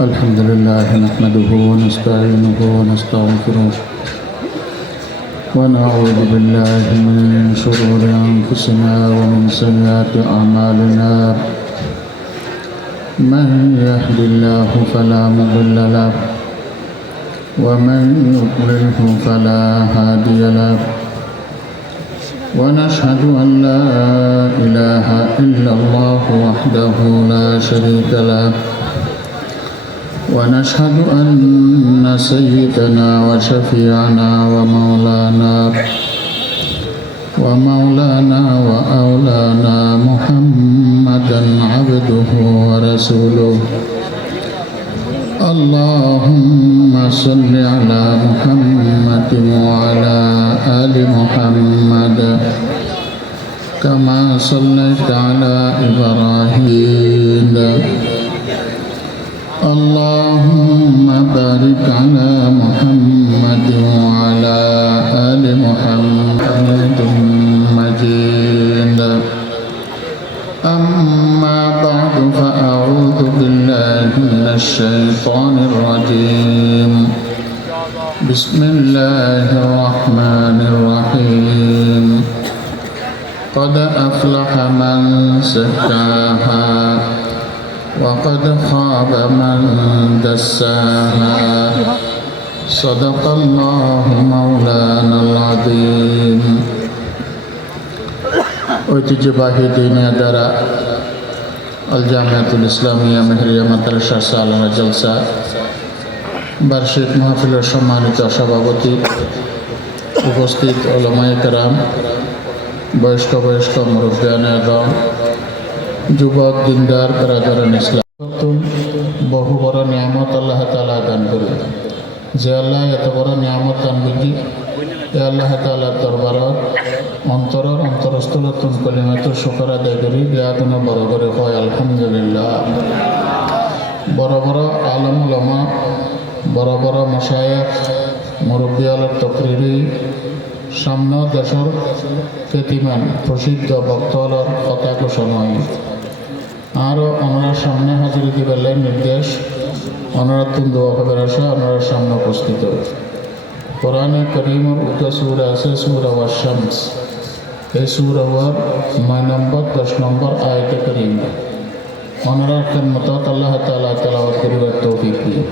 الحمد لله نحمده ونستعينه ونستغفره ونعوذ بالله من شرور أنفسنا ومن سيئات أعمالنا من يهد الله فلا مضل له ومن يضلله فلا هادي له ونشهد أن لا إله إلا الله وحده لا شريك له ونشهد أن سيدنا وشفيعنا ومولانا وأولانا محمدا عبده ورسوله اللهم صل على محمد وعلى آل محمد كما صليت على إبراهيم اللهم بارك على محمد وعلى آل محمد مجيد أما بعد فأعوذ بالله من الشيطان الرجيم بسم الله الرحمن الرحيم قد أفلح من زكاها وقد خاب من دساها صدق الله مولانا العظيم ঐতিহ্যবাহী দিনিয়া দ্বারা আল জামিয়াতুল ইসলামিয়া মেহরিয়া মাদ্রাসা সালানা জলসা বার্ষিক মাহফিলের সম্মানিত সভাপতি, উপস্থিত উলামায়ে কেরাম, বয়স্ক মুরব্বিয়ানে আযম, যুবক দিনদার ব্রাদারান ইসলাম, বহু বড় নিয়ামত আল্লাহ তাআলা দান করেন। যে আল্লাহ এত বড় নিয়ামত দান বুঝি এ আল্লাহ তাআলার দরবারত অন্তরস্থলতুন কলিমাত শুকর আদায় করি বিয়াদুনা বড় করে হয় আলহামদুলিল্লাহ। বড় বড় আলেম উলামা, বড় বড় মাশায়েখ, মুরব্বিয়ালের তকরিরি সামনে দেশের খ্যাতিমান প্রসিদ্ধ বক্তার কথা ঘোষণা হয় আর ওনার সামনে হাজির দিবেলের নির্দেশ ওনারা তুন দোয়া খবর আসে ওনার সামনে উপস্থিত। কোরআনে করিমের উক্ত সূরা আছে সূরা ওয়াশ-শামস। এই সূরা ওয়ার 9 নম্বর 10 নম্বর আয়াতে করিমা ওনার খিদমতত আল্লাহ তাআলা তেলাওয়াত করিবার তৌফিক দিন।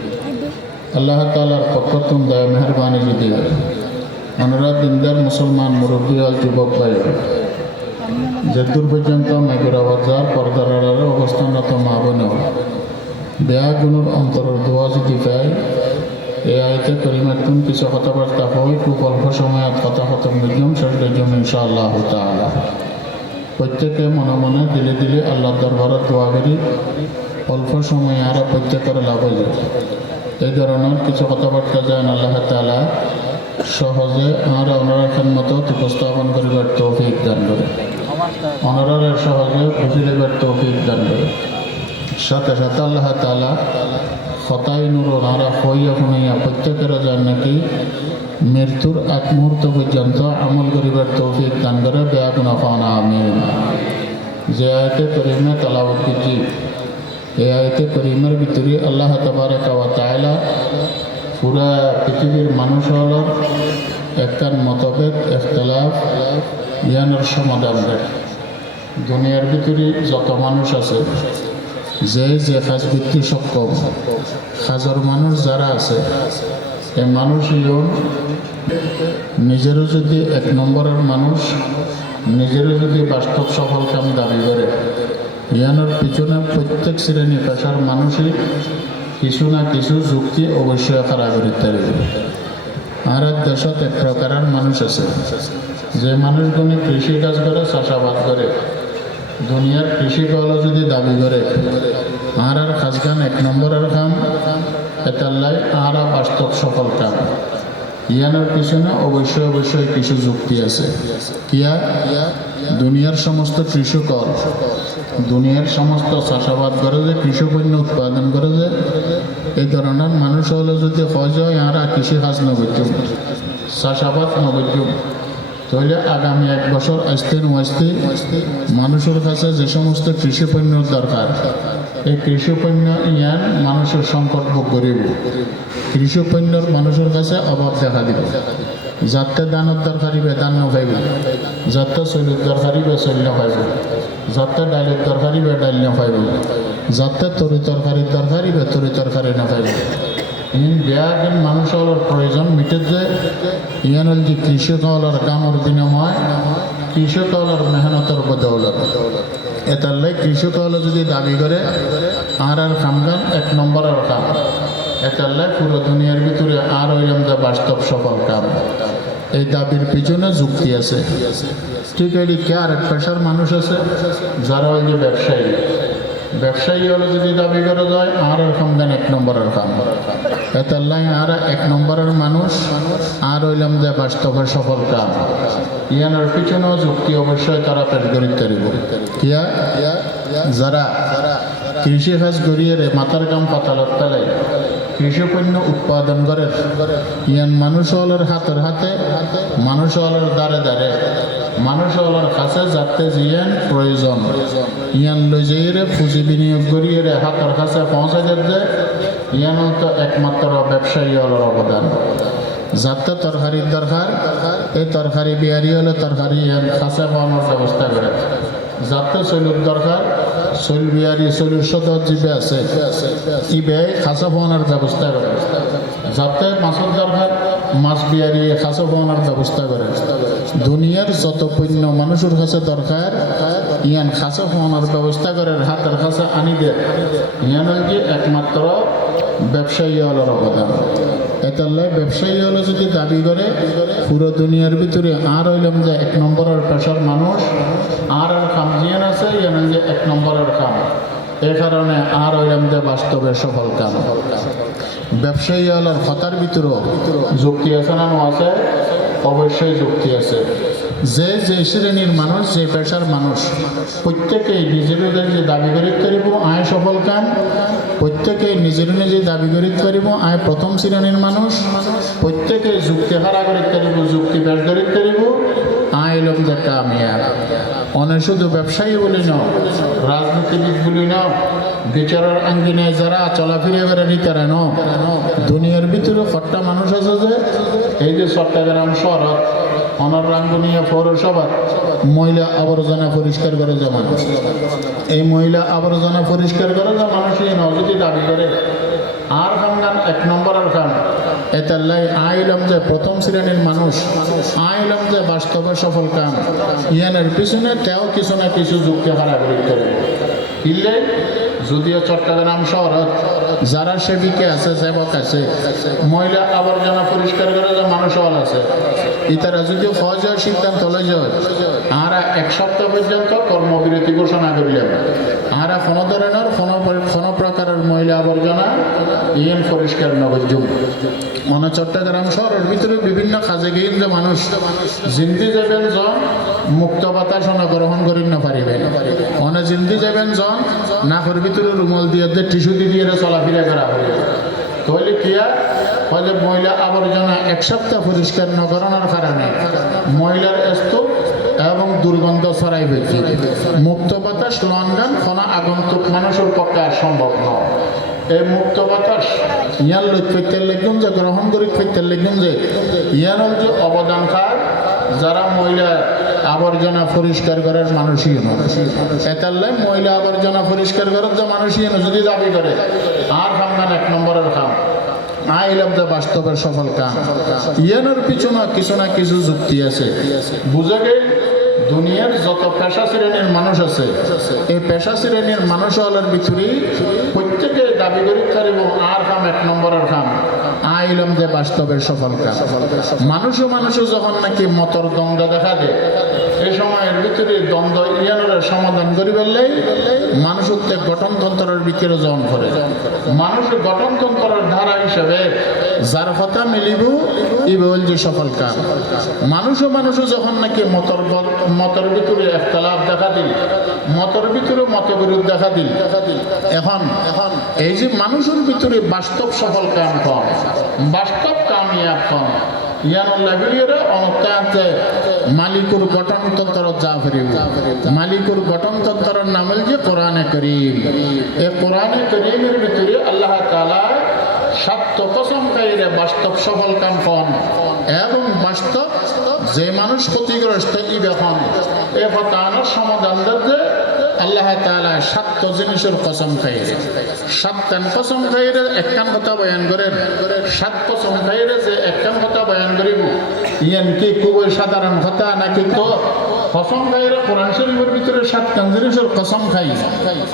আল্লাহ তাআলার পক্ষ থেকে দয়া মেহেরবানি যদি হয় ওনারা দিনদার মুসলমান মুরব্বী আর যুবক ভাই যেদূর পর্যন্ত মেঘের আওয়াজার পর্দার অবস্থানরত মা বোন বেয়াগুণের অন্তরের দোয়া যদি পায় এই আয়তে করিমাতুন কিছু কথাবার্তা হয় খুব অল্প সময়ের কথা খতম নিজম শেষ গজম ইনশাআল্লাহ তাআলা। প্রত্যেকে মনে মনে দিলে দিলে আল্লাহর দরবারে দোয়া করি অল্প সময়ে আরও প্রত্যেকের লাভ হয়ে যায়। এই ধরনের কিছু কথাবার্তা যেন আল্লাহ তাআলা সহজে আর ওনার মতো উপস্থাপন করিবার তৌফিক দান করে, ওনার সহজে বুঝে দেবার তৌফিক দান করে। সাথে সাথে আল্লাহ তাআলা খতাই নূর ওনারা হইয়া শুনাইয়া প্রত্যেকের যেন নাকি মৃত্যুর এক মুহূর্ত পর্যন্ত আমল করিবার তৌফিক দান করে বেয়াগুনা ফানা আমিন। যে আয়াতে করিমে তেলাওয়াত করছি এই আয়াতে করিমের ভিতরে আল্লাহ তাবারাকা ওয়া তাআলা পুরা পৃথিবীর মানুষ হল একখান মতভেদ ইখতিলাফ ইয়ানের সমাধান দেয়। দুনিয়ার ভিতরে যত মানুষ আছে যে কাজ করতে সক্ষম হাজার মানুষ যারা আছে এই মানুষগুলো নিজেরও যদি এক নম্বরের মানুষ নিজেরও যদি বাস্তব সফল কাম দাবি করে ইয়ানোর পিছনে প্রত্যেক শ্রেণী পেশার মানুষই কিছু না কিছু যুক্তি অবশ্যই খাড়া করিতে পারবে। আর এক দেশত এক প্রকারের মানুষ আছে যে মানুষগুলি কৃষি কাজ করে, চাষাবাদ করে, দুনিয়ার কৃষি কল যদি দাবি করে আর কাজখান এক নম্বরের কাম এতাল্লাই আর বাস্তব সফল কাম ইয়ানোর পিছনে অবশ্যই কিছু যুক্তি আছে। কিয়া দুনিয়ার সমস্ত কৃষকর দুনিয়ার সমস্ত চাষাবাদ করে যে কৃষিপণ্য উৎপাদন করে যে এই ধরনের মানুষ হলে যদি হয় যায় আর কৃষি কাজ নগদ চাষাবাদ নগদ তাহলে আগামী এক বছর আসতে আসতে মানুষের কাছে যে সমস্ত কৃষি পণ্যের দরকার এই কৃষিপণ্য ইয়ান মানুষের সংকট ভোগ করিব কৃষিপণ্যর মানুষের কাছে অভাব দেখা দিব যাতে দানের দরকারিবে দান নপাইব যাতে চৈলের দরকারিবে চৈল নপাইব যাতে ডাইলের দরকারিবে ডাইল নপাইব যাতে তরি তরকারির দরকারিবে তরি তরকারি নপাইব ইন বেয়াগেন মানুষের প্রয়োজন মিটে যে ইয়ান হল যে কৃষকলের কামর বিনিময় কৃষকলের মেহনতের বদৌলত এতাল্লাই কৃষকলে যদি দাবি করে আর কামগান এক নম্বরের কাম এতাল্লাই পুরো দুনিয়ার ভিতরে আর হইলাম যে বাস্তব সফল কাম এই দাবির পিছনে যুক্তি আছে ঠিক এটি কে আর এক পেশার মানুষ আছে যারা ওই যে ব্যবসায়ী হলে যদি দাবি করা যায় আর কামগান এক নম্বরের কাম এতাল্লাই আর এক নম্বরের মানুষ আর হইলাম যে বাস্তবের সফল কাম ইয়ানোর পিছনেও যুক্তি অবশ্যই তারা পেশ করিতে পারিব কিয়া যারা কৃষিকাজ করিয়ে মাথার কাম পাতালত পেলাই কৃষিপণ্য উৎপাদন করে ইয়ান মানুষ হলের হাতের হাতে মানুষ হলের দ্বারে দ্বারে মানুষ হলের কাছে যাতে জিয়ান প্রয়োজন ইয়ান লই যাইয়ে পুঁজি বিনিয়োগ করিয়ে হাতের কাছে পৌঁছাই যাচ্ছে ইয়ান তো একমাত্র ব্যবসায়ী হলের অবদান যাতে তরকারির দরকার এই তরকারি বিহারি হলে তরকারি কাছে পাওয়ানোর ব্যবস্থা করে যাতে চৈলুর দরকার চৈল বিহারি চৈলুর সদর জিবে আছে ইবে খাঁচা পাওয়ানোর ব্যবস্থা করে যাতে মাছের দরকার মাছ বিহারি খাঁচা পাওয়ানোর ব্যবস্থা করে দুনিয়ার যত পণ্য মানুষের কাছে দরকার ইয়ান খাঁচা পাওয়ানোর ব্যবস্থা করে হাতের কাছে আনি দেয় ইয়ান কি একমাত্র ব্যবসায়ী হলের অবদান এতাল্লাই ব্যবসায়ী হলে যদি দাবি করে পুরো দুনিয়ার ভিতরে আর হইলাম যে এক নম্বরের পেশার মানুষ আর কাম জিয়ান আছে ইয়ান যে এক নম্বরের কাম এ কারণে আর হইলাম যে বাস্তবে সফল কাম ব্যবসায়ী হলের কথার ভিতরেও যুক্তি আছে না আছে অবশ্যই যুক্তি আছে যে শ্রেণীর মানুষ যে পেশার মানুষ প্রত্যেকেই নিজের যে দাবি করিতে পারিব আয় সফল কাম প্রত্যেকেই নিজের নিজে দাবি করিতে পারিব আয় প্রথম শ্রেণীর মানুষ প্রত্যেকে যুক্তি হারা করিতে পারিব যুক্তি পেশ করিতে পারিব আয় এলম যে কামিয়াব অনেক শুধু ব্যবসায়ী বলি ন রাজনীতিবিদ বলি ন বিচারের আঙ্গিনায় যারা চলাফিরে বেড়ানি তারা ন দুনিয়ার ভিতরে কট্টা মানুষ আছে যে এই যে চট্টগ্রাম শহর অনরাঙ্গনীয় পৌরসভা ময়লা আবর্জনা পরিষ্কার করে যে মানুষ এই ময়লা আবর্জনা পরিষ্কার করে যে মানুষই যদি দাবি করে আর কামগান এক নম্বরের কাম এতাল্লাই আইলাম যে প্রথম শ্রেণীর মানুষ আইলাম যে বাস্তবে সফল কাম ইয়ানের পিছনে তেও কিছু না কিছু যুক্তি হারাহারি করে ইল্লে যদিও চট্টগ্রাম শহরত যারা সেবিকে আছে সেবক আছে ময়লা আবর্জনা পরিষ্কার করে যে মানুষ হল আছে ইতারা যদি ফজ সিদ্ধান্ত লই যায় আর এক সপ্তাহ পর্যন্ত কর্মবিরতি ঘোষণা করিলেন আর কোনো ধরনের কোনো প্রকারের ময়লা আবর্জনা ইয়ান পরিষ্কার নগর মনে চট্টগ্রাম শহরের ভিতরে বিভিন্ন কাজে গিয়ে যে মানুষ জিন্দি যাবেন জন মুক্ত বাতাস গ্রহণ করি না পারিবে অনে জিন্দি যাবেন জন নাকের ভিতরে রুমাল দিয়ে টিস্যু দিয়ে চলাফেরা করা হবে তাহলে কিয়া হলে ময়লা আবর্জনা এক সপ্তাহ পরিষ্কার নগরণের কারণে ময়লার স্তূপ এবং দুর্গন্ধ ছড়াই হয়েছে মুক্ত বাতাস লন্ডন কোনো আগন্তুক মানুষের পক্ষে সম্ভব নয় এই মুক্ত বাতাস ইয়ার লোক ফেরতে লিখুন যে গ্রহণ করি ফেরতে লিখুন যে ইয়ার যে অবদান খায় যারা ময়লা আবর্জনা পরিষ্কার করার মানুষই এতাল্লাই ময়লা আবর্জনা পরিষ্কার করার যে মানুষই যদি দাবি করে আর কামগান এক নম্বরের কাম আইলাম যে বাস্তবের সফল কাম ইয়ানোর পিছনে কিছু না কিছু যুক্তি আছে বুঝে গেল দুনিয়ার যত পেশা শ্রেণীর মানুষ আছে এই পেশা শ্রেণীর মানুষ হলের ভিতরে প্রত্যেকে দাবি করি পারিব আর কাম এক নম্বরের কাম আইলাম যে বাস্তবের সফল কাম মানুষও যখন নাকি মতর দ্বন্দ্ব দেখা দেয় এই সময়ের ভিতরে দ্বন্দ্ব ইয়ানোর সমাধান করি ফেললেই মানুষ গঠনতন্ত্রের ভিতরে জন করে মানুষ গঠনতন্ত্রের ধারা হিসেবে যার কথা মিলিব ইবে হল যে সফল কাম মানুষও যখন নাকি মতর ভিতরে একতলাপ দেখা দিল মতর ভিতরে মতবিরোধ দেখা দিল এখন এই যে মানুষের ভিতরে বাস্তব সফল কাম কম বাস্তব কামিয়াব কম ইয়ানুল্লাহ বিলিয়রে অনতাতে মালিকুর গঠনতন্ত্র জাফরি মালিকুর গঠনতন্ত্রের নাম হল যে কোরআনে করিম। এই কোরআনে করিমের ভিতরে আল্লাহ তাআলা সত্য কসম খাইরে বাস্তব সফল কাম কন এবং বাস্তব যে মানুষ ক্ষতিগ্রস্ত ই বেখন এ ফতানোর সমাধান যে আল্লাহ তাআলা সত্য জিনিসের কসম খাইরে সাতটান কসম খাইরে একখান কথা বয়ান করেন সাত কসম খাইরে যে একখান কথা বয়ান করিব ইয়ান কি খুবই সাধারণ কথা নাকি তো কসম খাইরে কোরআন শরীফের ভিতরে সাতখান জিনিসের কসম খাই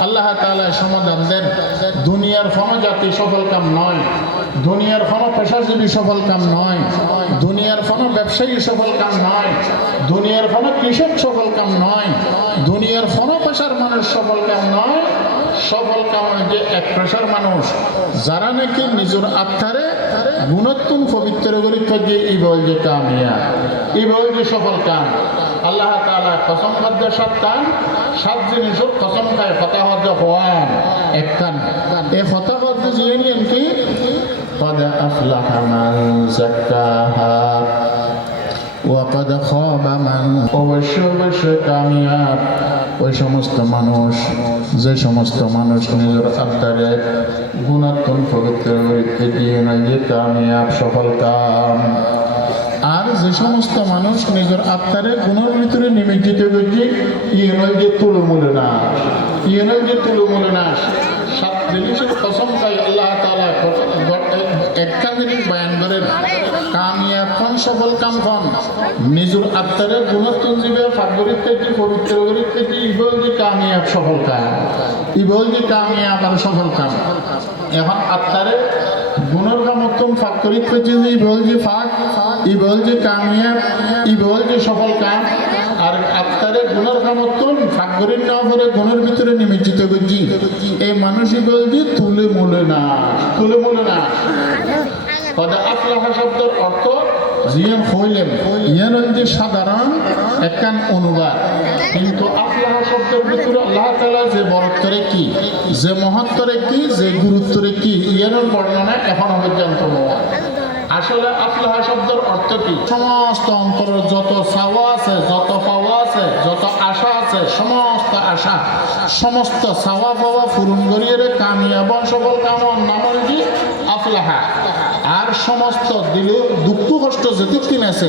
আল্লাহ তাআলা সমাধান দেন। দুনিয়ার কোনো জাতি সফল কাম নয়, দুনিয়ার কোনো পেশাজীবী সফল কাম নয়, দুনিয়ার কোনো ব্যবসায়ী সফল কাম নয়, দুনিয়ার কোনো কৃষক সফল কাম নয়, দুনিয়ার কোনো পেশার মানুষ সফল কাম নয়। সফল কাম যে এক পেশার মানুষ যারা নাকি নিজের আত্মারে গুণোত্তম পবিত্র করে যে ই বল যে কামিয়া ই বল যে সফল কাম। আল্লাহ তাআলা কসম খাদ্য সাতটান সাত জিনিসের কসম খায় কথা হদ্দ হওয়ান একখান এই কথা হদ্দ জিয়ে নিয়েন কি قد أفلح من زكاها وقد خاب من অবশ্যই কামিয়াব ওই সমস্ত মানুষ যে সমস্ত মানুষ নিজের আত্মারে গুণাত্মক পবিত্র করতে দিয়ে না যে কামিয়াব সফল কাম। আর যে সমস্ত মানুষ নিজের আত্মারে গুণের ভিতরে নিমজ্জিত করছে ইয়েনল যে তুলমূলে না ইয়েনল যে তুলমূলে না সাত জিনিসের কসম খাই আল্লাহ তাআলা একটা জিনিস বয়ান করেন কামিয়াব কোন সফল কাম কোন নিজের আত্মারে গুণোত্তম জীবে ফাগরিত থেকে পবিত্র করিত থেকে ইবল যে কামিয়াব সফল কাম ইবল যে কামিয়াব আর সফল কাম। এখন আত্মারে গুণের কামোত্তম ফাগরিত থেকে ইবল যে ফাগ ইবল যে কামিয়াব ইবল যে সফল কাম। আর আত্মারে গুণের কামোত্তম ফাগরিত না করে গুণের ভিতরে নিমজ্জিত করছি এই মানুষই বল যে তুলে মূলে না তুলে মূলে না। কদা আফলাহা শব্দের অর্থ জিয়ান হইলেন ইয়ান যে সাধারণ একখান অনুবাদ, কিন্তু আফলাহা শব্দের ভিতরে আল্লাহ তাআলা যে বরত্বরে কি যে মহত্বরে কি যে গুরুত্বরে কি ইয়ানের বর্ণনা এখনো পর্যন্ত নয়। আসলে আফলাহা শব্দের অর্থ কি সমস্ত অন্তরের যত চাওয়া আছে যত পাওয়া আছে যত আশা আছে সমস্ত আশা সমস্ত চাওয়া পাওয়া পূরণ করিয়ে কামিয়াব সফল কামন নাম কি আফলাহা। আর সমস্ত দিল দুঃখ কষ্ট যেদিন আছে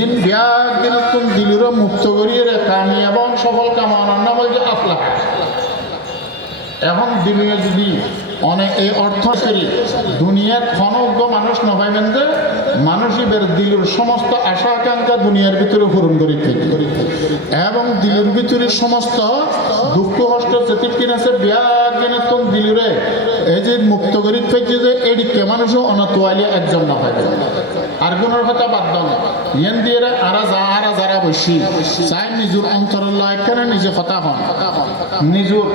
ইন ব্যাগ দিন দিলুর মুক্ত করিয়ে কামিয়াব সফল কামনার নাম হচ্ছে আফলাহা। এখন দিনে যদি অনেক এই অর্থ করি দুনিয়ার ক্ষণজ্ঞ মানুষ নভাইবেন যে মানুষই বের দিলুর সমস্ত আশা আকাঙ্ক্ষা দুনিয়ার ভিতরে পূরণ করিতে এবং দিলুর ভিতরে সমস্ত দুঃখ কষ্ট যেতিন আছে ব্যাগ দিন দিলুরে এই যে মুক্ত করি থেকে যে এদিকে মানুষও অনতোয়ালিয়া একজন না হয় আর গুণের কথা বাদ দাও ইয়েন দিয়ে আরা যারা বসি চাই নিজের অন্তরাল্লাহ এখানে নিজে কথা হন নিজের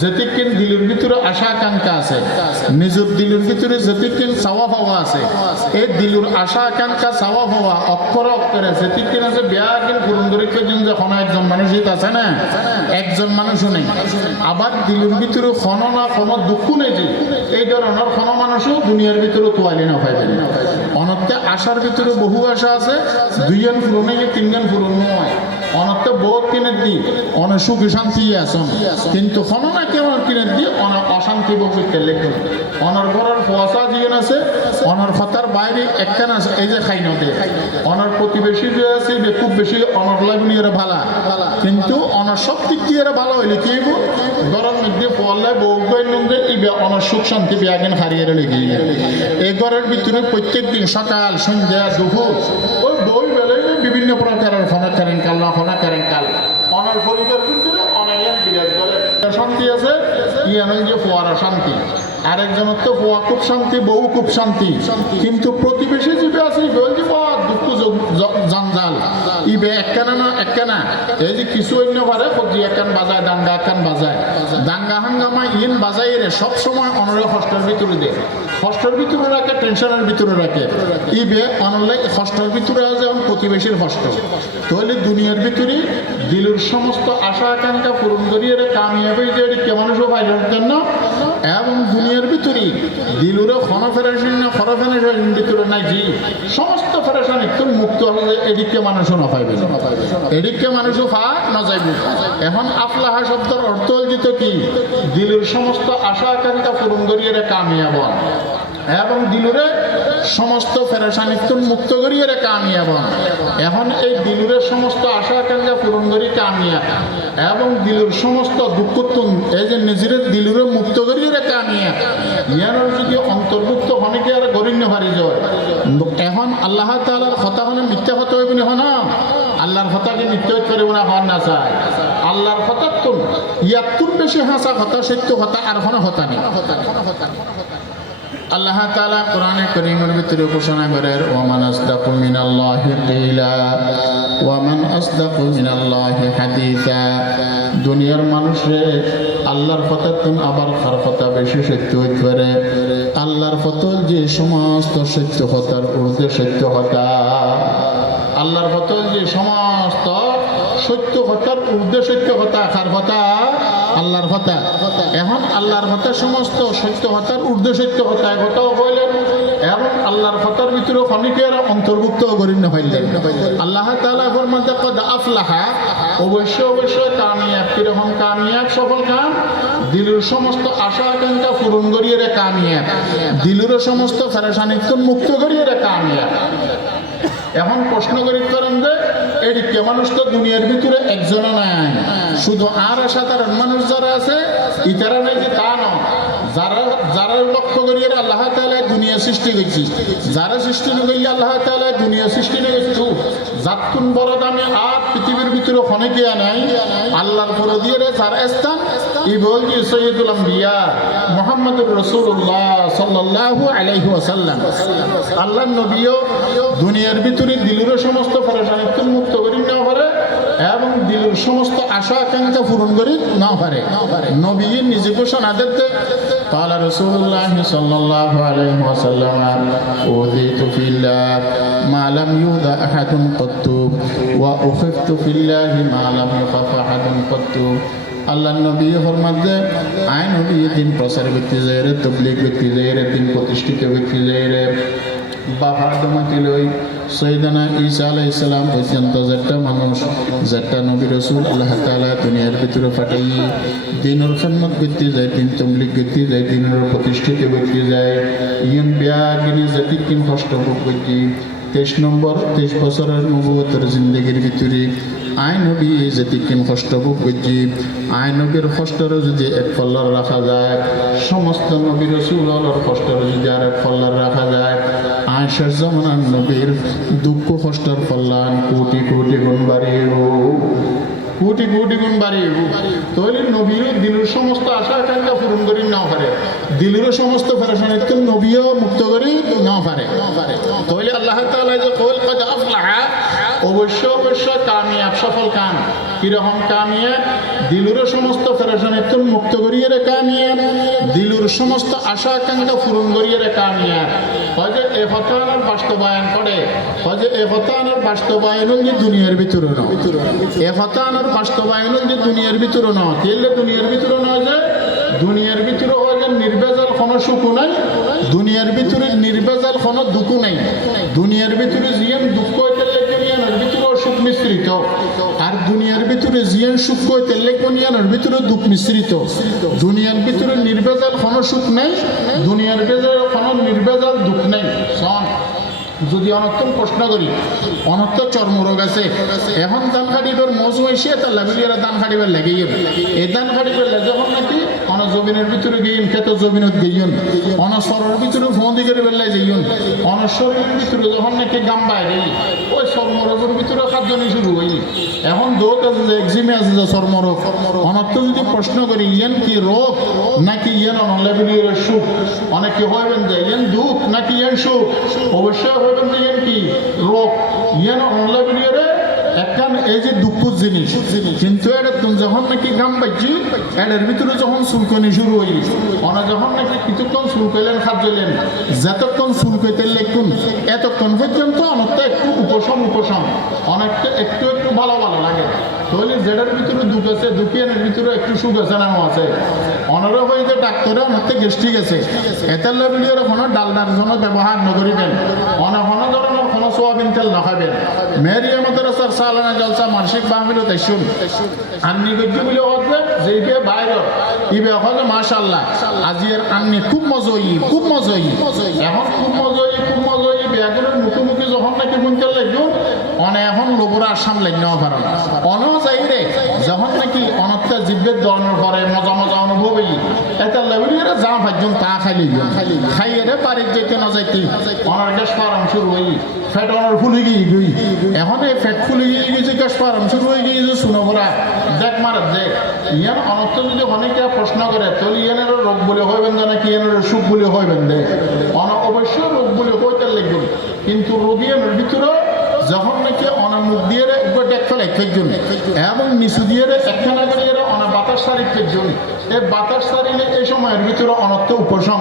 যেতিন দিলুর ভিতরে আশা আকাঙ্ক্ষা আছে নিজের দিলুর ভিতরে যেতিন চাওয়া পাওয়া আছে এই দিলুর আশা আকাঙ্ক্ষা চাওয়া পাওয়া অক্ষরে অক্ষরে যেতিন আছে ব্যাগিন পূরণ করে যে কোনো একজন মানুষই আছে না একজন মানুষও নেই। আবার দিলুর ভিতরে কোনো না কোনো দুঃখ নেই যে এই ধরনের কোনো মানুষও দুনিয়ার ভিতরে তোয়ালি না পাইবেন। অনত্যে আশার ভিতরে বহু আশা আছে দুইজন পূরণে তিনজন পূরণ নয় অনত্যে বহুত কিনে দি অনেক সুখী শান্তি আসন কিন্তু কোনো না কেমন কিনে দি অনেক অশান্তি বকরিতে লেখে অনর ঘরের ফসা জিন আছে অনর ফতার বাইরে একখান আছে এই যে খাই নদে অনর প্রতিবেশী যে আছে খুব বেশি অনর লাগনি এরা ভালা কিন্তু অনর সব দিক দিয়ে এরা ভালো হইলে কি ঘরের মধ্যে পড়লে বউ যে অনর সুখ শান্তি ব্যাগেন হারিয়ে লেগে এই ঘরের ভিতরে প্রত্যেক দিন সকাল সন্ধ্যা দুপুর ওই বই বেলায় বিভিন্ন প্রকারের ফোনা করেন কাল না ফোনা করেন কাল অনর পরিবার ভিতরে অনায়ান বিরাজ করে শান্তি আছে ইয়ান যে ফোয়ারা শান্তি আরেকজনের তো ফোয়া খুব শান্তি বউ খুব শান্তি কিন্তু প্রতিবেশী জীবে আছে দুঃখ জঞ্জাল ইবে একখানা না একখানা এই যে কিছু অন্য পারে সবজি একখান বাজায় দাঙ্গা একখান বাজায় দাঙ্গা হাঙ্গামা ইন বাজাই রে সব সময় অনরে কষ্টের ভিতরে দেয় কষ্টের ভিতরে রাখে টেনশনের ভিতরে রাখে ইবে অনলে কষ্টের ভিতরে আছে এখন প্রতিবেশীর কষ্ট তাহলে দুনিয়ার ভিতরে দিলুর সমস্ত আশা আকাঙ্ক্ষা পূরণ করিয়ে কামিয়াব হয়ে যায় মানুষও ফাইলার জন্য এবং দুনিয়ার ভিতরে দিলুরে ক্ষণ ফেরার জন্য খরচ ফেরেশানির ভিতরে নাই জি সমস্ত ফেরেশানি তুমি মুক্ত হলে এদিকে মানুষও না পাইবে এদিকে মানুষও পা না যাইবে এখন আফলাহা শব্দের অর্থ হল কি দিলের সমস্ত আশা আকাঙ্ক্ষা পূরণ করিয়ে কামিয়াব এবং দিলুরে সমস্ত ফেরেশানিত্ব মুক্ত করিয়ে কামিয়াব এখন এই দিলুরের সমস্ত আশা আকাঙ্ক্ষা পূরণ করি কামিয়াব এবং দিলুর সমস্ত দুঃখ এই যে নিজের দিলুরে মুক্ত করিয়ে কামিয়াব ইয়ার যদি অন্তর্ভুক্ত অনেকে আর গরিণ্য হারি যায় এখন আল্লাহ তাআলার কথা হলে মিথ্যা কথা হইব না আল্লাহর কথাকে মিথ্যা করিব না হওয়ার না চায় আল্লাহর কথা তো ইয়াত্তর বেশি হাসা কথা সত্য কথা আর কোনো কথা নেই আল্লাহ তাআলা কোরআনে কারীমের ভিতরে ঘোষণা করেন ওয়ামান আসদাকু মিনাল্লাহি কিলা ওয়ামান আসদাকু মিনাল্লাহি হাদিসা দুনিয়ার মানুষে আল্লাহর কথা তুন আবার কার কথা বেশি সত্য হইতে পারে আল্লাহর কথা যে সমস্ত সত্য কথার ঊর্ধ্বে সত্য কথা আল্লাহর কথা যে সমস্ত সত্য কথার ঊর্ধ্বে সত্য কথা কার কথা আল্লাহর কথা এখন আল্লাহর কথা সমস্ত সত্য কথার ঊর্ধ্বে সত্য কথা কথাও হইলেন এবং আল্লাহর কথার ভিতরে অনেকের অন্তর্ভুক্ত গরিণ্য হইলেন আল্লাহ তাআলা ফরমাতে কদ আফলাহা অবশ্যই কামিয়াব কিরকম কামিয়াব সফল কাম দিলের সমস্ত আশা আকাঙ্ক্ষা পূরণ করিয়ে কামিয়াব দিলের সমস্ত ফেরেশানিত্ব মুক্ত করিয়ে কামিয়াব এখন প্রশ্ন করি করেন যে এদিকে মানুষ তো দুনিয়ার ভিতরে একজনও নাই শুধু আর সাধারণ মানুষ যারা আছে ইতারা নাই যে তা নয় যারা লক্ষ্য করিয়ে আল্লাহ তাআলা দুনিয়া সৃষ্টি করছি যারা সৃষ্টি করিয়ে আল্লাহ তাআলা দুনিয়া সৃষ্টি করেছি জাতুন বড় দামে আর পৃথিবীর ভিতরে অনেকে নাই আল্লাহর পরে দিয়ে যারা স্থান এই বলছি সৈয়দুল আম্বিয়া মুহাম্মদুর রাসূলুল্লাহ সাল্লাল্লাহু আলাইহি ওয়াসাল্লাম আল্লাহর নবীও দুনিয়ার ভিতরে দিলের সমস্ত পরেশানিত্ব মুক্ত করি না পারে এবং দিলের সমস্ত আশা আকাঙ্ক্ষা পূরণ করি না পারে নবী নিজে ঘোষণা দিতে قال رسول الله صلى الله عليه وسلم أوذيت في الله ما لم يؤذ أحد قط وأخفت في الله ما لم يخف أحد قط আল্লাহ নবী ফরমাতে আই নবী দিন প্রচার করতে যায় রে তবলিগ করতে যায় রে দিন প্রতিষ্ঠিত করতে যায় রে বাবার দমাতি লই সৈয়দনা ঈসা আলাইহিস সালাম পর্যন্ত যেটা মানুষ যেটা নবী রাসূল আল্লাহ তাআলা দুনিয়ার ভিতরে পাঠাই দিনের খিদমত করতে যায় দিন তবলিগ করতে যায় দিনের প্রতিষ্ঠিত করতে যায় ইয়ন বিয়াগিনি জাতি কিন কষ্ট ভোগ করতে 23 বছরের নবুয়তের জিন্দেগির ভিতরে আই নবী জাতি কিন কষ্ট ভোগ করছি আই নবীর কষ্টরে যদি এক ফল্লার রাখা যায় সমস্ত নবী রাসূলের কষ্টরে যদি আর এক ফল্লার রাখা যায় আয়েশার জামানার নবীর দুঃখ কষ্টের ফল্লান কোটি কোটি গুণ বাড়িয়ে কোটি কোটি গুণ বাড়িয়ে তাহলে নবীর দিলের সমস্ত আশা আকাঙ্ক্ষা পূরণ করি না পারে দিলের সমস্ত ফেরেশানিত্ব নবীও মুক্ত করি না পারে তাহলে আল্লাহ তাআলা যে কল কদ আফলাহা অবশ্যই কামিয়াব সফল কাম কিরকম কামিয়াব দিলের সমস্ত ফেরেশানিত্ব মুক্ত করিয়ে কামিয়াব দিলের সমস্ত আশা আকাঙ্ক্ষা পূরণ করিয়ে কামিয়াব হয় যে এ কথার বাস্তবায়ন করে হয় যে এ কথার বাস্তবায়ন যে দুনিয়ার ভিতরে না এ কথার বাস্তবায়ন যে দুনিয়ার ভিতরে না তেলে দুনিয়ার ভিতরে না যে দুনিয়ার ভিতরে হয় যে নির্বেজাল কোনো সুখ নাই দুনিয়ার ভিতরে নির্বেজাল কোনো দুঃখ নাই দুনিয়ার ভিতরে জিয়ান দুঃখ হইতে দুনিয়ার ভিতরে সুখ মিশ্রিত আর দুনিয়ার ভিতরে জিয়ান সুখ হইতে দুনিয়ার ভিতরে দুঃখ মিশ্রিত দুনিয়ার ভিতরে নির্বেজাল কোনো সুখ নাই দুনিয়ার ভিতরে কোনো নির্বেজাল দুঃখ নাই যদি অনর্থন প্রশ্ন করি অনর্থ চর্মরোগ আছে এখন দান কাটিবার মৌসুম এসে তার লাভিলিয়ারা দান কাটিবার লেগে যাবে এই দান কাটিবার যখন নাকি অন জমিনের ভিতরে গিয়েন খেত জমিনত গিয়েন অন সরের ভিতরে ফোন দিকে বেলায় যাইন অন শরীরের ভিতরে যখন নাকি গাম বাইরে ওই চর্মরোগের ভিতরে খাদ্যনি শুরু হইনি এখন দোক আছে যে একজিমে আছে যে চর্মরোগ অনর্থ যদি প্রশ্ন করি ইয়ান কি রোগ নাকি ইয়ান অনলাভিলিয়ার সুখ অনেকে হইবেন যে ইয়ান দুঃখ নাকি ইয়ান সুখ অবশ্যই কি রোগ ইয়ান অনলাভিলিয়ারে একখান এই যে দুঃখ জিনিস কিন্তু এটা যখন নাকি গাম পাইছি এটার ভিতরে যখন চুলকনি শুরু হই ওনা যখন নাকি কিছুক্ষণ চুলকাইলেন খাদ্যলেন যতক্ষণ চুলকাইতে লেখুন এতক্ষণ পর্যন্ত অনেকটা একটু উপশম অনেকটা একটু ভালো লাগে তাহলে যেটার ভিতরে দুঃখ আছে দুঃখের ভিতরে একটু সুখ আছে না আছে অনারও হইতে ডাক্তারে অনেকটা গেস্ট্রিক আছে এটার লেভেলের কোনো ডালনার জন্য ব্যবহার নকরিবেন কোনো ধরনের কোনো সোয়াবিন তেল নখাবেন মেরিয়া মাদ্রাসার সালানা জলসা মাসিক বাহমিলত শুন আর নিগজ্য বলে হচ্ছে যেইবে বাইরে ইবে হলে মাশাআল্লাহ আজির আন্নি খুব মজই এখন খুব মজই বেগুনের মুখোমুখি যখন নাকি বুনতে লাগবে এখন লোবরা আসাম লাগনেও কারণ যাইরে যখন নাকি অনত্তা জিব্বের দনের পরে মজা অনুভব হই এটা লেবুলিয়ারে যা ভাজ্যম তা খাইয়ে বাড়ির যেতে না যাইতে অনার গ্যাস ফার্ম শুরু হই ফ্যাট অনার ফুলে গিয়ে গই এখন এই ফ্যাট ফুলে গিয়ে গেছে গ্যাস ফার্ম শুরু হয়ে গিয়েছে শুনোভরা দেখ মারাত দেখ ইয়ান অনত্ত যদি অনেকে প্রশ্ন করে তাহলে ইয়ানের রোগ বলে হইবেন না নাকি ইয়ানের সুখ বলে হইবেন দে অবশ্য রোগ বলে হইতে লাগবে কিন্তু রোগীর ভিতরে যখন নাকি অনামুখ দিয়ে ডেক ফেলে একজন এবং নিচু দিয়ে একখানা করে অনা বাতাস সারিকের জন্য এই বাতাস সারিলে এই সময়ের ভিতরে অনর্থ উপশম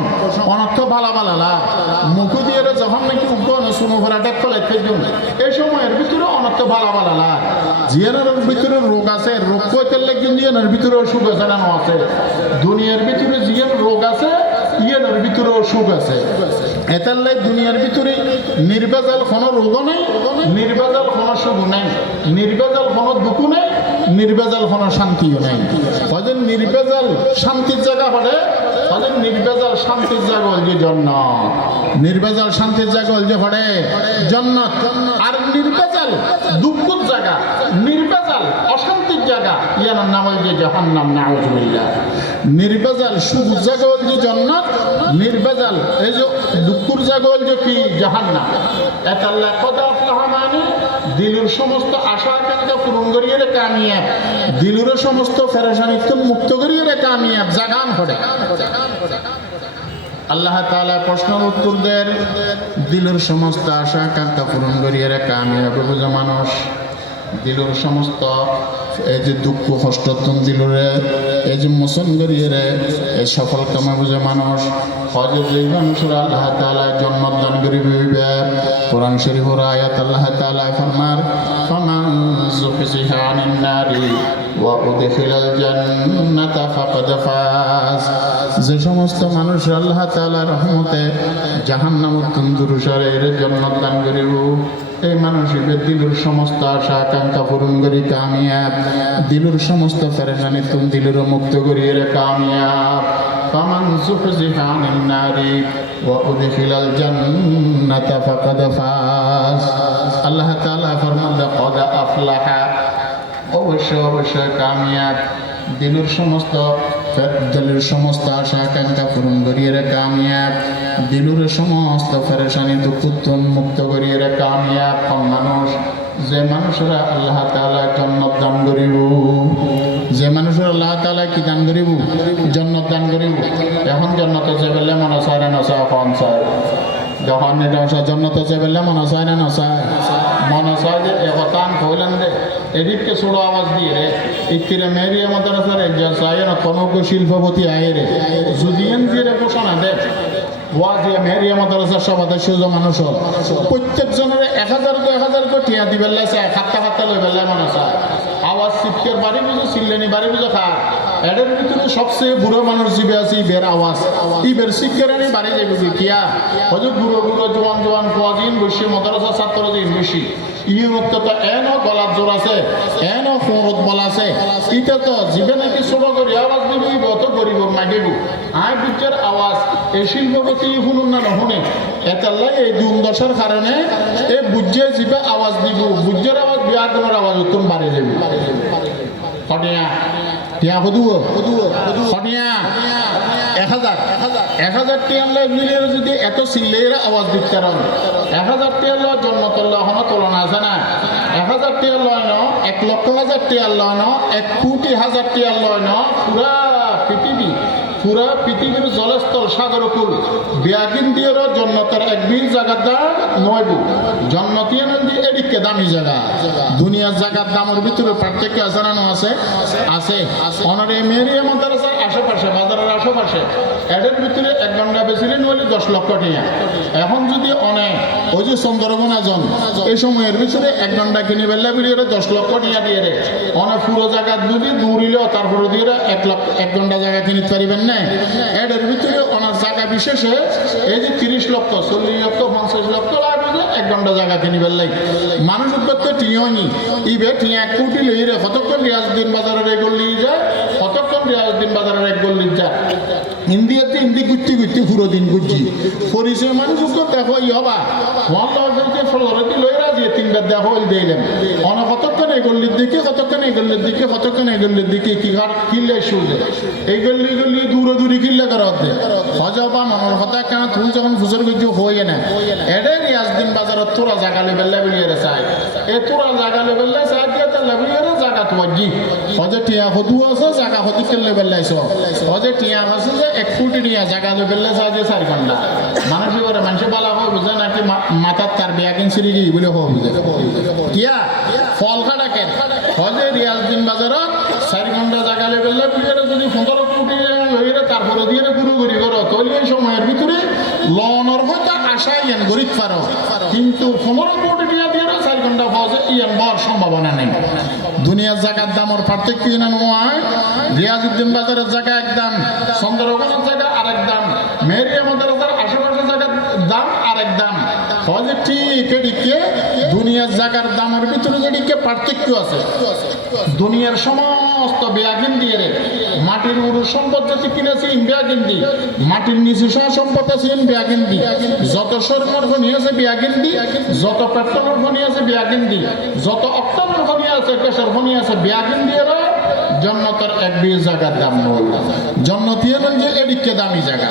অনর্থ ভালা মুখ দিয়ে যখন নাকি উপন শুনো ভরা ডেক ফেলে একজন এই সময়ের ভিতরে অনর্থ ভালা জিয়ানের ভিতরে রোগ আছে রোগ কইতে একজন জিয়ানের ভিতরে সুখ আছে না আছে দুনিয়ার ভিতরে জিয়ান রোগ আছে ইয়ানের ভিতরেও সুখ আছে এটার লাই দুনিয়ার ভিতরে নির্বেজাল কোনো রোগও নেই নির্বেজাল কোনো সুখ নাই নির্বেজাল কোনো দুঃখ নেই নির্বেজাল কোনো শান্তিও নাই হয়তো নির্বেজাল শান্তির জায়গা হলে হয়তো নির্বেজাল শান্তির জায়গা হল যে জন্নত নির্বেজাল শান্তির জায়গা হল যে হলে জন্নত আর নির্বেজাল দুঃখের জায়গা নির্বেজাল অশান্তির জায়গা ইয়ার নাম হল যে জাহান্নাম নাউজুবিল্লাহ নির্বেজাল সুখ জায়গা হল যে জন্নত নির্বেজাল এই যে দুঃখের জায়গা হল যে কি জাহান্নাম এটা আল্লাহ কদ আফলাহা মানে দিলের সমস্ত আশা আকাঙ্ক্ষা পূরণ করিয়ে কামিয়াব দিলের সমস্ত পেরেশানিত্ব মুক্ত করিয়ে কামিয়াব জাগান করে আল্লাহ তাআলা প্রশ্নের উত্তর দেন দিলের সমস্ত আশা আকাঙ্ক্ষা পূরণ করিয়ে কামিয়াব বুঝে মানুষ দিলের সমস্ত এই যে দুঃখ কষ্টতন দিলরে এই যে মোচন করিয়ে এই সফল কামা বুঝে মানুষ হজে যেই মানুষের আল্লাহ তাআলা জন্নত দান করিবে কোরআন শরীফের আয়াত আল্লাহ তাআলা ফরমার ফামান যুকজিহা আনিন নারি ওয়া উদখিলাল জান্নাতা ফাকাদ ফাজ যে সমস্ত মানুষ আল্লাহ তাআলার রহমতে জাহান্নামের তন্দুরুসারে এর জান্নাত দান করিব এই মানুষের দিলের সমস্ত আশা আকাঙ্ক্ষা পূরণ করি কামিয়াব দিলের সমস্ত পেরেশানি তুমি দিলের মুক্ত করিয়ে কামিয়াব ফামান যুকজিহা আনিন নারি ওয়া উদখিলাল জান্নাতা ফাকাদ ফাজ আল্লাহ তাআলা ফরমান কদ আফলাহা অবশ্যই কামিয়াব দিলের সমস্ত আশা আকাঙ্ক্ষা পূরণ করিয়ে কামিয়াব দিলের সমস্ত পেরেশানি দুঃখ মুক্ত করিয়ে কামিয়াব মানুষ যে মানুষরা আল্লাহ তাআলা জান্নাত দান করিব যে মানুষরা আল্লাহ তাআলা কি দান করিব জান্নাত দান করিব এখন জান্নাতে যাবেলে মনে চায় না চায় কোন চায় যখন জান্নাতে যাবেলে মনে চায় না চায় মনে চায় যে একতান কইলেন দে এদিকে ছোড়ো আওয়াজ দিয়ে রে ইতিরে মেরিয়া মাদ্রাসার একজন চায় না কনক শিল্পপতি আয়ে রে যদি দিয়ে ঘোষণা দেয় ওয়াজিয়া মেরিয়া মাদ্রাসার সভাপতি মানুষ প্রত্যেকজনের 1000 করে টিয়া দিবেন চায় খাত্তা লই বেলা মনে চায় আওয়াজ চিৎকার বাড়ি বুঝো চিল্লানি বাড়ি বুঝো খা এদের ভিতরে সবচেয়ে বুড়ো মানুষ জিবে আছে ইবের আওয়াজ ইবের চিৎকারানি বাড়ি যাবে কিয়া হয়তো বুড়ো জোয়ান কোয়াজিন বসে মাদ্রাসা ছাত্র দিন বেশি ইউরোপ তো এন গলার জোর আছে এন ফোরত বল আছে ইটা তো জিবে নাকি ছোট করি আওয়াজ দিব তো গরিব মাগিব আয় বুঝার আওয়াজ এই শিল্পপতি শুনুন না শুনে এটালাই এই দুর্দশার কারণে এই বুঝে জিবে আওয়াজ দিব বুঝার আওয়াজ বিয়াদনের আওয়াজ উত্তম বাড়ি যাবে হটিয়া টিয়া হদুও হটিয়া 1000 টিয়ার মিলিয়ে যদি এত চিল্লের আওয়াজ দিতে কারণ 1000 টিয়ার জন্মতল্লাহ তুলনা আছে না 1000 টিয়ার লয় ন 1,00,000 টিয়ার লয় ন 1,00,000,000 টিয়ার লয় ন পুরা পৃথিবী পুরা পৃথিবীর জলস্থল সাগরকুল বেয়াগিন দিয়ে জন্নতের এক বীর জায়গার দাম নয়ব জন্নতীয় নদী এদিকে দামি জায়গা দুনিয়ার জায়গার দামের ভিতরে পার্থক্য আছে না আছে আছে অনারে মেরিয়া মাদ্রাসার আশেপাশে বাজারের আশেপাশে এদের ভিতরে 1 ঘন্টা বেশি নইলে 10 লক্ষ টাকা এখন যদি অনেক ওই যে চন্দ্রগুনা জন এই সময়ের ভিতরে 1 ঘন্টা কিনে বেলা বেরিয়ে 10 লক্ষ টাকা দিয়ে রে অনেক পুরো জায়গা যদি দৌড়িলেও তারপরে দিয়ে 1 ঘন্টা জায়গা কিনতে পারিবেন না এদের ভিতরে অনেক জায়গা বিশেষে এই যে 30 লক্ষ 40 লক্ষ 50 লক্ষ লাগবে 1 ঘন্টা জায়গা কিনে বেলাই মানুষ করতে টিয়নি ইবে টিয়া 1 কোটি লই রে কতক্ষণ রিয়াজউদ্দিন বাজারের এক গল্লি যায় কতক্ষণ রিয়াজউদ্দিন বাজারের এক গল্লি যায় ইন্ডিয়াতে হিন্দি গুচ্ছি পুরো দিন গুচ্ছি পরিচয় মানুষ দেখো ই হবা যে ফলরতি লই রাজি 3বার দেখো দিলাম অনেক কতক্ষণ এই গল্লির দিকে কতক্ষণ এই গল্লির দিকে কতক্ষণ এই গল্লির দিকে কি ঘাট কিনলে শুনে এই গল্লি দূরে কিনলে করাতে হজবা মনের কথা কেন তুমি যখন ফুসর গুচ্ছি হয়ে না এটাই রিয়াজউদ্দিন বাজারত তোরা জায়গা লেবেল্লা বেরিয়ে চাই এই তোরা জায়গা লেবেল্লা চাই দিয়ে তাহলে বেরিয়ে জায়গা তো জি হজে টিয়া হদু আছে জায়গা হদু কেলে বেল্লাইছ হজে টিয়া আছে যে 1 কোটি নিয়ে জায়গা লেবেল্লা চাই যে 4 ঘন্টা মানুষ করে মানুষ বালা হয় বুঝে নাকি মাথার তার বিয়া কিনছিলি কি বলে হো বুঝে কিয়া ফল খাটাকে হজে রিয়াজউদ্দিন বাজারত 4 ঘন্টা জায়গা লেবেল্লা বেরিয়ে যদি 15 কোটি হয়ে তারপরে দিয়ে পুরো ঘুরি করো তাহলে এই সময়ের ভিতরে লনের হয়তো আশা ইয়ান গরিব পারো কিন্তু 15 কোটি টাকা দিয়ে 4 ঘন্টা হজে ইয়ান বড় সম্ভাবনা নেই দুনিয়ার জায়গার দামের পার্থক্য না নয় রিয়াজউদ্দিন বাজারের জায়গা একদম চন্দ্রগণের জায়গা আরেক দাম মেরিয়া মাদ্রাসার আশেপাশের জায়গার দাম আরেক দাম হজে ঠিক এদিকে দুনিয়ার জায়গার দামের ভিতরে যেদিকে পার্থক্য আছে দুনিয়ার সমস্ত বেয়াগিন দিয়ে রে মাটির উড়ুর সম্পদ যদি কিনেছি বেয়াগিন দি মাটির নিচে সহ সম্পদ আছে বেয়াগিন দি যত স্বর্ণের খনি আছে বেয়াগিন দি যত পেট্রোলের খনি আছে বেয়াগিন দি যত অক্টানের খনি আছে কেশর খনি আছে বেয়াগিন দিয়ে রে জন্নতের এক বীর জায়গার দাম নয় জন্নতীয় যে এদিকে দামি জায়গা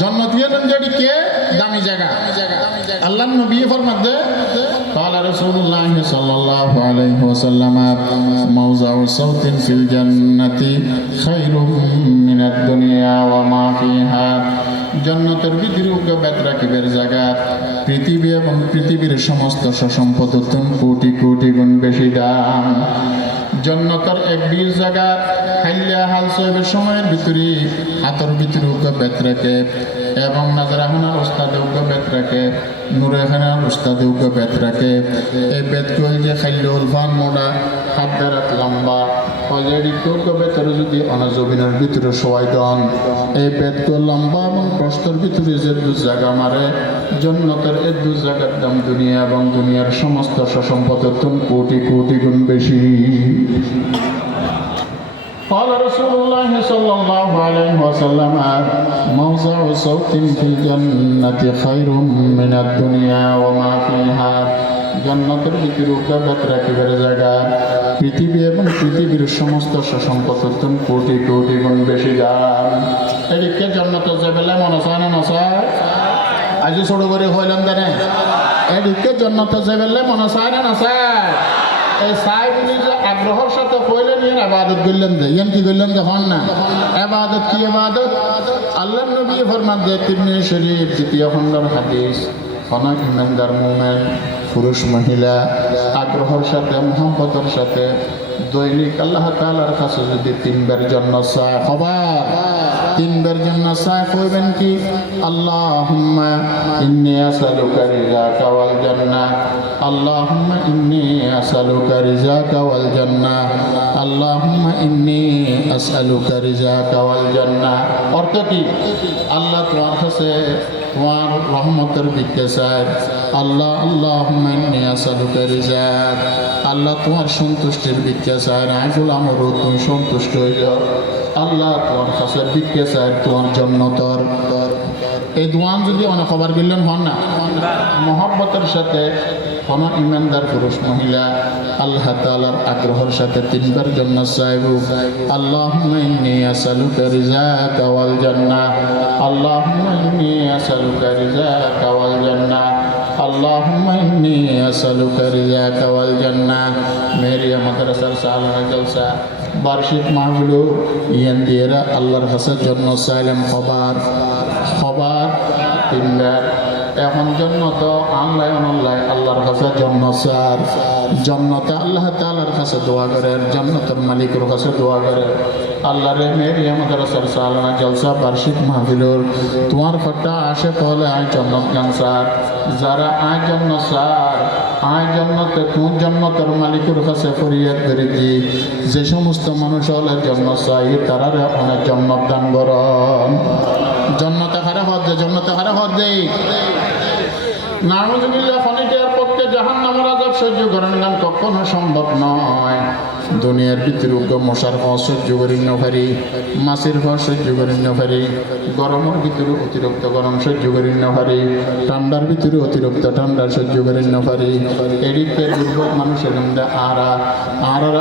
জন্নতীয় যে এদিকে দামি জায়গা আল্লাহ নবী ফরমাতে قال رسول الله صلى الله عليه وسلم موضع صوت في الجنة خير من الدنيا وما فيها জন্নতের ভিতরে বেদ রাখিবের জায়গা পৃথিবী এবং পৃথিবীর সমস্ত সম্পদ কোটি কোটি গুণ বেশি দাম জন্নতের এক বীর জায়গা খাইলা হাল সাহেবের সময়ের ভিতরে হাতের ভিতরে বেদ রাখে এবং নাজরাহানা উস্তাদে বেদ রাখে নুরেখানা উস্তাদে বেদ রাখে এই বেদ কই যে খাইল ফান মোড়া হাত বেড়াত লম্বা অলরেডি বেতের যদি অনাজবিনের ভিতরে সবাই দন এই বেদ লম্বা এবং প্রস্তর ভিতরে যে 2 জায়গা মারে জন্নতের এই 2 জায়গার দাম দুনিয়া এবং দুনিয়ার সমস্ত সম্পদের কোটি কোটি গুণ বেশি قال رسول الله صلى الله عليه وسلم موضع صوت في الجنة خير من الدنيا وما فيها জন্নতের ভিতরে বেদ রাখিবার জায়গা পৃথিবী এবং পৃথিবীর সমস্ত সম্পদের কোটি কোটি গুণ বেশি দাম এদিকে জন্নতের যাবেলা মনে চায় না নচায় আজ ছোট করে হইলাম জানে এদিকে জন্নতের যাবেলা মনে চায় না নচায় এই চাই বলি যে আগ্রহের সাথে কইলে নিয়ে আবাদত করলেন যে ইয়ান কি করলেন যে হন না আবাদত কি আবাদত আল্লাহ নবী ফরমান যে তিরমিজি শরীফ 2 খণ্ডের হাদিস কোন ইমানদার মুমিন পুরুষ মহিলা আগ্রহের সাথে মোহাম্মতের সাথে দৈনিক আল্লাহ তাআলার কাছে যদি 3বার জন্য চায় খবর 3বার জন্য চায় কইবেন কি আল্লাহুম্মা ইন্নী আসআলুকা রিজাকা ওয়াল জান্নাহ আল্লাহুম্মা ইন্নী আসআলুকা রিজাকা ওয়াল জান্নাহ আল্লাহুম্মা ইন্নী আসআলুকা রিজাকা ওয়াল জান্নাহ অর্থ কি আল্লাহ তোমার কাছে তোমার রহমতের ভিক্ষা চাই আল্লাহ আল্লাহুম্মা ইন্নী আসআলুকা রিজাক আল্লাহ তোমার সন্তুষ্টির ভিক্ষা চাই রাজুল আমার তুমি সন্তুষ্ট হইল আল্লাহ তোমার কাছে ভিক্ষা চাই তোমার জন্নতর এই দোয়ান যদি অনেক খবর গেলেন হন না মহব্বতের সাথে কোন ইমানদার পুরুষ মহিলা আল্লাহ তাআলার আগ্রহের সাথে 3বার জন্য চাইব আল্লাহুম্মা ইন্নী আসআলুকা রিজাকা ওয়াল জান্নাহ আল্লাহুম্মা ইন্নী আসআলুকা রিজাকা ওয়াল জান্নাহ আল্লাহুম্মা ইন্নী আসআলুকা রিজাকা ওয়াল জান্নাহ মেরিয়া মাদ্রাসার সালানা জলসা বার্ষিক মাহফিল ইয়ান দিয়েরা আল্লাহর কাছে জন্য চাইলাম খবর তিনবার এখন জন্নত আল্লাহ অনল্লাহ আল্লাহর কাছে জন্য চার জন্নতে আল্লাহ তাআলার কাছে দোয়া করে জন্নতের মালিকের কাছে দোয়া করে আল্লাহরে মেরি আমাদের সালানা জলসা বার্ষিক মাহফিলর তোমার ফটা আসে পহলে আয় জন্নত গান স্যার যারা আয় জন্য স্যার আয় জন্নতে কোন জন্নতের মালিকের কাছে ফরিয়াদ করে দি যে সমস্ত মানুষ হলে জন্য চাই তারারে অনেক জন্নত দান করন জন্নতে হারে হদ দেই নাউযুবিল্লাহ ফনিকের পক্ষে জাহান্নামের আযাব সহ্য করেন গান কখনো সম্ভব নয় দুনিয়ার ভিতরে মশার হওয়া সহ্য করি না পারি মাছের হওয়া সহ্য করি না পারি গরমের ভিতরে অতিরিক্ত গরম সহ্য করি না পারি ঠান্ডার ভিতরে অতিরিক্ত ঠান্ডা সহ্য করি না পারি এদিকে দুর্বল মানুষের মধ্যে আর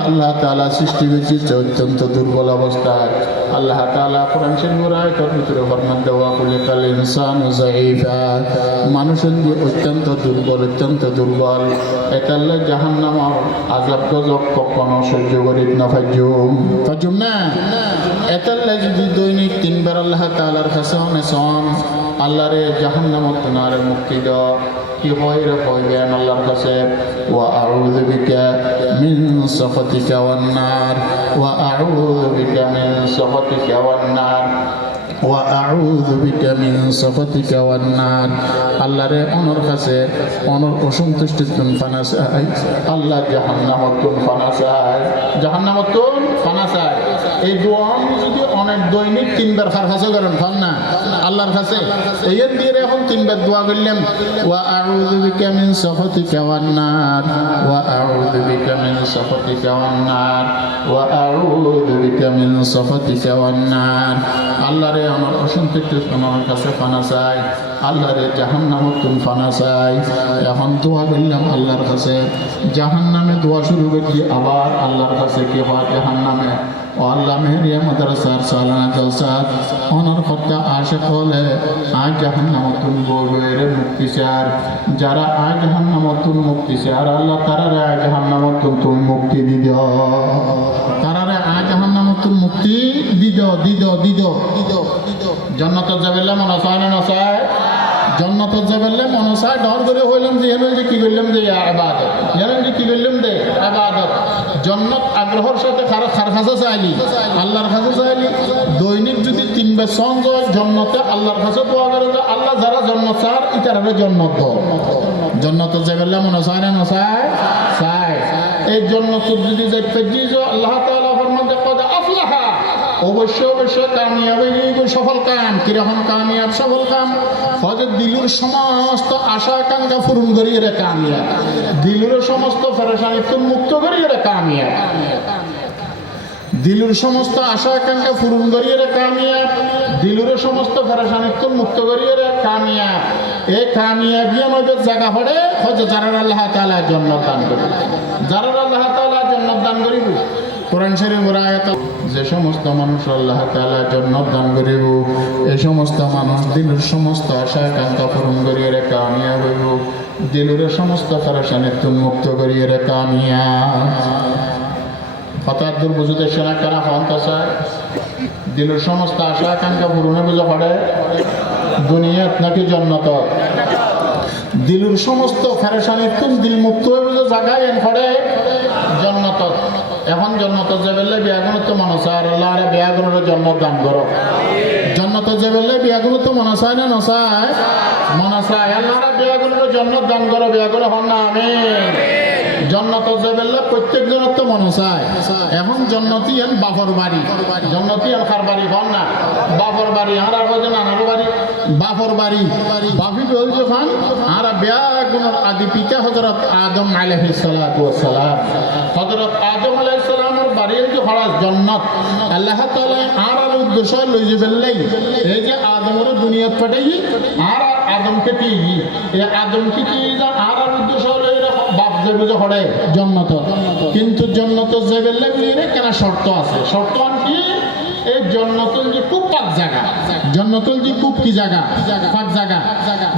আল্লাহ তাআলা সৃষ্টি করেছে অত্যন্ত দুর্বল অবস্থায় আল্লাহ তাআলা কোরআন শরীফের আয়াতের ভিতরে ফরমান দেওয়া কুলিকাল ইনসানু যায়ীফা মানুষের অত্যন্ত দুর্বল এটালে জাহান্নামের আযাব গজব কখনো সহ্য করি না ফাজুম না এটালে যদি দৈনিক তিনবার আল্লাহ তাআলার কাছে অনেসন আল্লাহরে জাহান্নামের নারে মুক্তি দাও কি হয় রে কইবেন আল্লাহর কাছে ওয়া আউযু বিকা মিন সাখাতিকা ওয়ান নার ওয়া আউযু বিকা মিন সাখাতিকা ওয়ান নার ওয়া আউযু বিকা মিন সাখাতিকা ওয়ান নার আল্লাহরে অনর কাছে অনর অসন্তুষ্টির ফানা চাই আল্লাহ জাহান্নামতুন ফানা চাই এই দোয়া যদি অনেক দৈনিক তিনবার কাছে করেন ফান না আল্লাহর কাছে এই দিয়ে এখন তিনবার দোয়া করলাম ওয়া আউযু বিকা মিন সাখাতিকা ওয়ান নার ওয়া আউযু বিকা মিন সাখাতিকা ওয়ান নার ওয়া আউযু বিকা মিন সাখাতিকা ওয়ান নার আল্লাহরে আমার অসন্তুষ্টির তোমার কাছে ফানা চাই আল্লাহরে জাহান্নামতুন ফানা চাই এখন দোয়া করলাম আল্লাহর কাছে জাহান্নামে দোয়া শুরু করছি আবার আল্লাহর কাছে কি হয় জাহান্নামে ও আল্লাহ মেহরিয়া মাদ্রাসার সালানা জলসা ওনার কথা আশে বলে আজ জাহান্নামতুন বলবে মুক্তি চার যারা আজ জাহান্নামতুন মুক্তি চার আল্লাহ তারারে আজ জাহান্নামতুন তুমি মুক্তি দিদ তারারে আজ জাহান্নামতুন মুক্তি দিদ জান্নাত যাবেলে মনে চায় না চায় জন্নত যাবেলে মনে চায় ডর করে হইলাম যে হেন যে কি করলাম যে ইবাদত হেন যে কি করলাম যে ইবাদত জন্নত আগ্রহের সাথে খার কাছে চাইলি আল্লাহর কাছে চাইলি দৈনিক যদি তিনবার সঞ্জয় জন্নতে আল্লাহর কাছে দোয়া করে আল্লাহ যারা জন্নত চার ইতারে জন্নত দাও জন্নত যাবেলে মনে চায় না চায় এই জন্নত যদি যাইতে দিছো আল্লাহ তাআলা ফরমান কদ আফলাহা অবশ্যই কামিয়াব সফল কাম কিরকম কামিয়াব সফল কাম হজরত দিলুর সমস্ত আশা আকাঙ্ক্ষা পূরণ করি এরা কামিয়াব দিলুর সমস্ত পেরেশানি মুক্ত করি এরা কামিয়াব দিলুর সমস্ত আশা আকাঙ্ক্ষা পূরণ করি এরা কামিয়াব দিলুর সমস্ত পেরেশানি মুক্ত করি এরা কামিয়াব এই কামিয়াবি আমাদের জায়গা পড়ে হজরত যারা আল্লাহ তাআলা জান্নাত দান করে যারা আল্লাহ তাআলা জান্নাত দান করিব কোরআন শরীফের আয়াত যে সমস্ত মানুষ আল্লাহ তাআলা জান্নাত দান করিব এই সমস্ত মানুষ দিলের সমস্ত আশা আকাঙ্ক্ষা পূরণ করিয়ে রে কামিয়াব হইব দিলের সমস্ত পেরেশানি মুক্ত করিয়ে রে কামিয়াব হঠাৎ দুর্বুঝতে সেনা কারা হন্তাসা দিলের সমস্ত আশা আকাঙ্ক্ষা পূরণে বুঝা পড়ে দুনিয়াত নাকি জান্নাত দিলের সমস্ত পেরেশানি দিল মুক্ত হয়ে বুঝে জায়গায় এন পড়ে জান্নাত এখন জন্নত যাবেলে বিয়াগুলো তো মনে চায় আল্লাহ আরে বিয়াগুলোর জন্নত দান করো জন্নত যাবেলে বিয়াগুলো তো মনে চায় না নচায় মনে চায় আল্লাহ আরে বিয়াগুলোর জন্নত দান করো বিয়াগুলো হন না আমিন জন্নত যাবেলে প্রত্যেক জনের তো মনে চায় এখন জন্নতি এন বাপর বাড়ি জন্নতি এন কার বাড়ি হন না বাপর বাড়ি আর বাজে নানার বাড়ি বাপর বাড়ি বাপি বল যখন আর বিয়াগুলোর আদি পিতা হযরত আদম আলাইহিস সালাতু ওয়াস সালাম হযরত আদম আলাইহিস সালামের বাড়ির যে হরাস জান্নাত আল্লাহ তাআলা আর উদ্দেশ্য লই যাবেলাই এই যে আদমের দুনিয়াত পাঠাই আর আদমকে কি এই আদমকে কি আর উদ্দেশ্য লই বাপ যাবে যে হড়ে জান্নাত কিন্তু জান্নাত যাবেলাই বলিরে কেন শর্ত আছে শর্ত কি এই জান্নাতুল যে খুব পাক জায়গা জান্নাতুল যে খুব কি জায়গা পাক জায়গা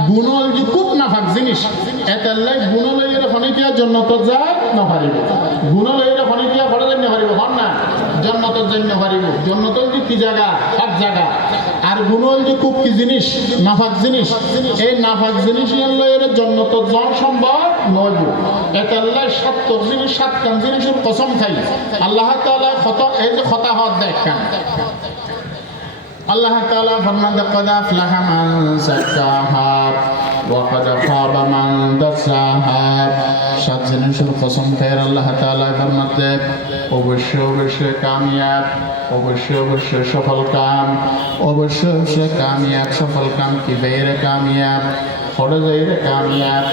গুণল যে খুব না পাক জিনিস এটালাই গুণল এর খনিকিয়া জান্নাত যায় না পারিব গুণল এর খনিকিয়া পড়ে না পারিব হন না জান্নাতের জন্য পারিব জান্নাতের যে কি জায়গা সব জায়গা আর গুণল যে খুব কি জিনিস নাফাক জিনিস এই নাফাক জিনিস এর জান্নাতের যাওয়া সম্ভব নয় এটা আল্লাহ সাত জিনিস সাতখান জিনিসের কসম খাই আল্লাহ তাআলা খতা এই যে খতা হওয়ার দেখেন আল্লাহ তাআলা ফরমান قد أفلح من زكاها وقد خاب من دساها সাত জিনিসের কসম খাই আল্লাহ তাআলা ফরমাতে অবশ্যই অবশ্যই কামিয়াব অবশ্যই অবশ্যই সফল কাম অবশ্যই অবশ্যই কামিয়াব সফল কাম কি বেরে কামিয়াব ফরজ এর কামিয়াব